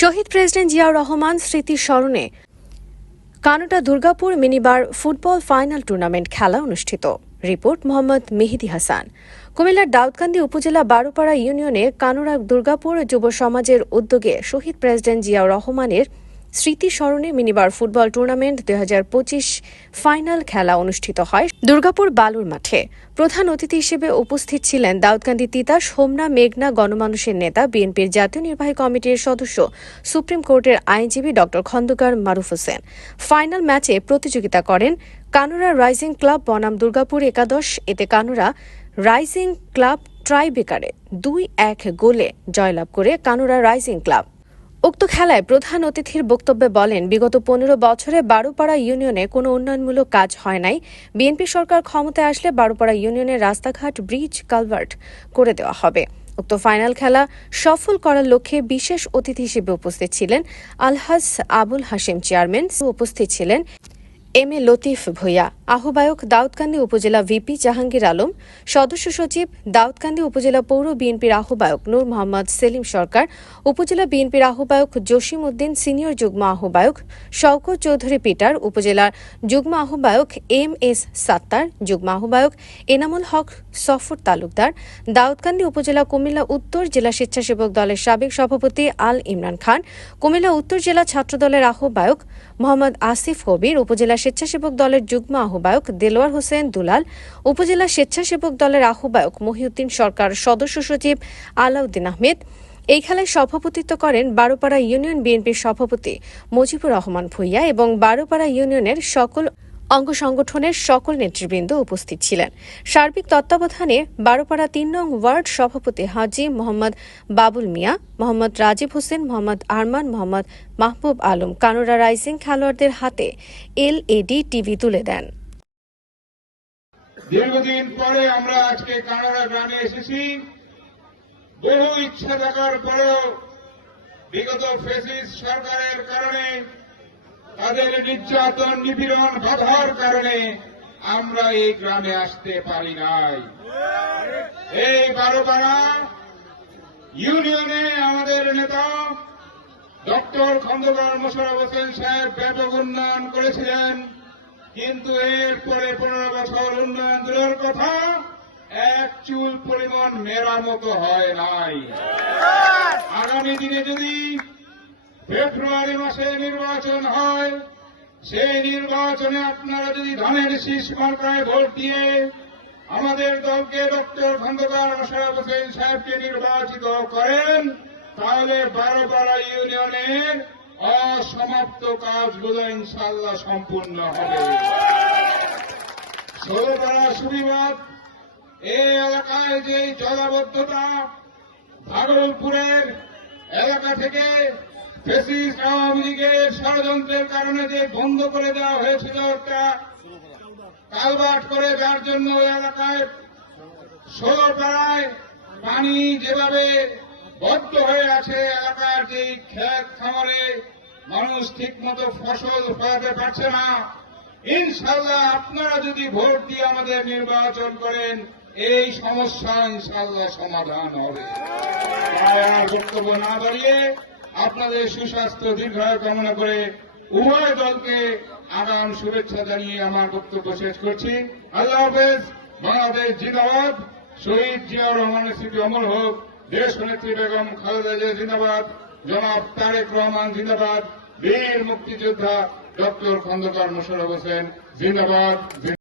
শহীদ president Ziaur Rahman স্মৃতি স্মরণে Canada Durgapur minibar football final tournament খেলা অনুষ্ঠিত। রিপোর্ট মোহাম্মদ মেহেদি হাসান। কুমিল্লার দাউদকান্দি উপজেলা বারোপাড়া ইউনিয়নে কানোড়া দুর্গাপুর যুব সমাজের উদ্যোগে শহীদ প্রেসিডেন্ট জিয়াউর রহমানের স্মৃতি স্মরণে মিনিবার ফুটবল টুর্নামেন্ট দু হাজার পঁচিশ ফাইনাল খেলা অনুষ্ঠিত হয় দুর্গাপুর বালুর মাঠে। প্রধান অতিথি হিসেবে উপস্থিত ছিলেন দাউদকান্দি তিতাস, হোমনা, মেঘনা গণমানুষের নেতা, বিএনপির জাতীয় নির্বাহী কমিটির সদস্য, সুপ্রিম কোর্টের আইনজীবী ড. খন্দকার মারুফ হোসেন। ফাইনাল ম্যাচে প্রতিযোগিতা করেন কানুরা রাইজিং ক্লাব বনাম দুর্গাপুর একাদশ। এতে কানুরা রাইজিং ক্লাব ট্রাইবেকারে দুই এক গোলে জয়লাভ করে কানুরা রাইজিং ক্লাব উক্ত খেলায় প্রধান অতিথির বক্তব্যে বলেন, বিগত পনেরো বছরে বারোপাড়া ইউনিয়নে কোনো উন্নয়নমূলক কাজ হয় নাই। বিএনপি সরকার ক্ষমতায় আসলে বারোপাড়া ইউনিয়নের রাস্তাঘাট, ব্রিজ, কালভার্ট করে দেওয়া হবে। উক্ত ফাইনাল খেলা সফল করার লক্ষ্যে বিশেষ অতিথি হিসেবে উপস্থিত ছিলেন আলহাজ আবুল হাশিম চেয়ারম্যান। উপস্থিত ছিলেন এম এ লতিফ ভূঁইয়া। আহ্বায়ক দাউদকান্দি উপজেলা ভিপি জাহাঙ্গীর আলম, সদস্য সচিব দাউদকান্দি উপজেলা পৌর বিএনপির আহ্বায়ক নূর মোহাম্মদ সেলিম সরকার, উপজেলা বিএনপির আহ্বায়ক জসিম উদ্দিন সিনিয়র যুগ্ম আহ্বায়ক শওকত চৌধুরী পিটার, উপজেলার যুগ্ম আহ্বায়ক এম এস সাত্তার, যুগ্ম আহ্বায়ক এনামুল হক সফর তালুকদার, দাউদকান্দি উপজেলা কুমিল্লা উত্তর জেলা স্বেচ্ছাসেবক দলের সাবেক সভাপতি আল ইমরান খান, কুমিল্লা উত্তর জেলা ছাত্রদলের আহ্বায়ক মোহাম্মদ আসিফ কবির, উপজেলা স্বেচ্ছাসেবক দলের যুগ্ম আহ্বায়ক দেলোয়ার হোসেন দুলাল, উপজেলা স্বেচ্ছাসেবক দলের আহ্বায়ক মহিউদ্দিন সরকার, সদস্য সচিব আলাউদ্দিন আহমেদ। এই খেলায় সভাপতিত্ব করেন বারোপাড়া ইউনিয়ন বিএনপির সভাপতি মুজিবুর রহমান ভূঁইয়া এবং বারোপাড়া ইউনিয়নের সকল অঙ্গ সংগঠনের সকল নেতৃবৃন্দ উপস্থিত ছিলেন। সার্বিক তত্ত্বাবধানে বারোপাড়া তিন নং ওয়ার্ড সভাপতি হাজি মোহাম্মদ বাবুল মিয়া, মোহাম্মদ রাজীব হোসেন, মোহাম্মদ আরমান, মোহাম্মদ মাহবুব আলম কানোরা রাইজিং খেলোয়াড়দের হাতে এলএডি টিভি তুলে দেন। দীর্ঘদিন পরে আমরা আজকে কানাডা গ্রামে এসেছি। বহু ইচ্ছা থাকার পরেও বিগত ফেসিস সরকারের কারণে, তাদের নির্যাতন, নিপীড়ন, বাধার কারণে আমরা এই গ্রামে আসতে পারি নাই। এই বারোপাড়া ইউনিয়নে আমাদের নেতা ডক্টর খন্দকার মোশারফ হোসেন সাহেব ব্যাপক উন্নয়ন করেছিলেন। কিন্তু এরপরে পনেরো বছর উন্নয়ন দূরের কথা, এক চুল পরিমাণ মেরামত হয় নাই। আগামী দিনে যদি ফেব্রুয়ারি মাসে নির্বাচন হয়, সেই নির্বাচনে আপনারা যদি ধানের শীষ মার্কায় ভোট দিয়ে আমাদের দলকে ডক্টর খন্দকার মোশারফ হোসেন সাহেবকে নির্বাচিত করেন, তাহলে বারোপাড়া ইউনিয়নের অসমাপ্ত কাজগুলো ইনশাল্লাহ সম্পূর্ণ হবে। ষোলপাড়া সুবিবাদ এই এলাকায় যে জলাবদ্ধতা ভাগলপুরের এলাকা থেকে ফেসিস আওয়ামী লীগের ষড়যন্ত্রের কারণে যে বন্ধ করে দেওয়া হয়েছিল একটা কালবাট করে, যার জন্য ওই এলাকায় ষোলপাড়ায় পানি যেভাবে বদ্ধ আছে এলাকার যে ক্ষেত খামারে মানুষ ঠিক মতো ফসল ফলাতে পারছে না ইনশাল্লাহ আপনারা যদি ভোট দিয়ে আমাদের নির্বাচন করেন, এই সমস্যা ইনশাল্লাহ সমাধান হবে। বক্তব্য না বাড়িয়ে আপনাদের সুস্বাস্থ্য দীর্ঘায়ু কামনা করে উভয় দলকে আগাম শুভেচ্ছা জানিয়ে আমার বক্তব্য শেষ করছি। আল্লাহ হাফেজ, বাংলাদেশ জিন্দাবাদ। শহীদ জিয়াউর রহমানের স্মৃতি অমর হোক। দেশ নেত্রী বেগম খালেদা জিয়া জিন্দাবাদ, জনাব তারেক রহমান জিন্দাবাদ, বীর মুক্তিযোদ্ধা ডক্টর খন্দকার মোশারফ হোসেন জিন্দাবাদ।